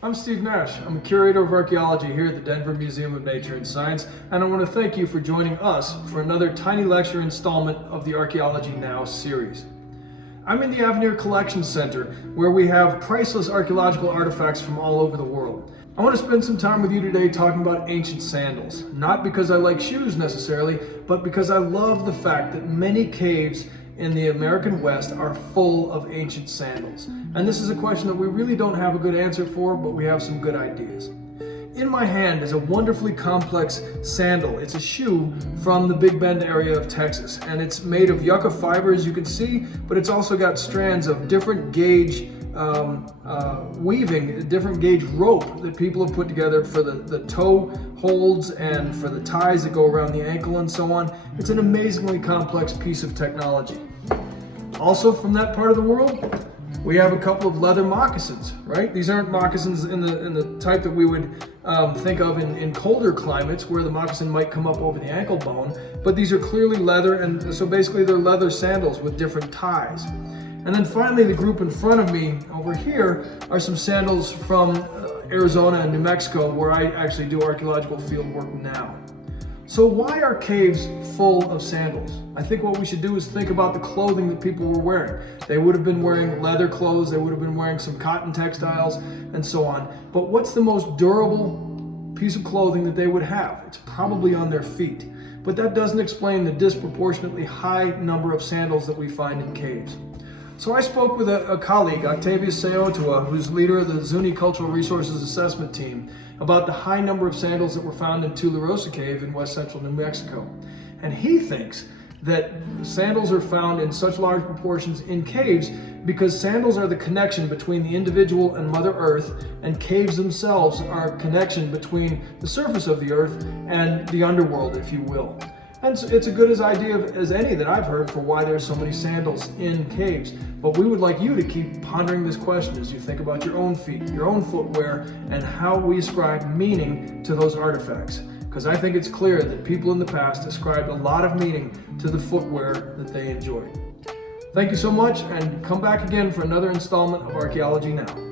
I'm Steve Nash. I'm a curator of archaeology here at the Denver Museum of Nature and Science, and I want to thank you for joining us for another tiny lecture installment of the Archaeology Now series. I'm in the Avenir Collection Center, where we have priceless archaeological artifacts from all over the world. I want to spend some time with you today talking about ancient sandals, not because I like shoes necessarily, but because I love the fact that many caves in the American West are full of ancient sandals. And this is a question that we really don't have a good answer for, but we have some good ideas. In my hand is a wonderfully complex sandal. It's a shoe from the Big Bend area of Texas, and it's made of yucca fiber, as you can see, but it's also got strands of different gauge weaving, different gauge rope that people have put together for the toe holds and for the ties that go around the ankle and so on. It's an amazingly complex piece of technology. Also from that part of the world, we have a couple of leather moccasins, right? These aren't moccasins in the type that we would think of in colder climates where the moccasin might come up over the ankle bone, but these are clearly leather, and so basically they're leather sandals with different ties. And then finally, the group in front of me over here are some sandals from Arizona and New Mexico, where I actually do archaeological field work now. So why are caves full of sandals? I think what we should do is think about the clothing that people were wearing. They would have been wearing leather clothes, they would have been wearing some cotton textiles, and so on. But what's the most durable piece of clothing that they would have? It's probably on their feet. But that doesn't explain the disproportionately high number of sandals that we find in caves. So I spoke with a colleague, Octavius Seotua, who's leader of the Zuni Cultural Resources Assessment Team, about the high number of sandals that were found in Tularosa Cave in west central New Mexico. And he thinks that sandals are found in such large proportions in caves because sandals are the connection between the individual and Mother Earth, and caves themselves are a connection between the surface of the earth and the underworld, if you will. And it's a good idea as any that I've heard for why there's so many sandals in caves. But we would like you to keep pondering this question as you think about your own feet, your own footwear, and how we ascribe meaning to those artifacts. Because I think it's clear that people in the past ascribed a lot of meaning to the footwear that they enjoyed. Thank you so much, and come back again for another installment of Archaeology Now.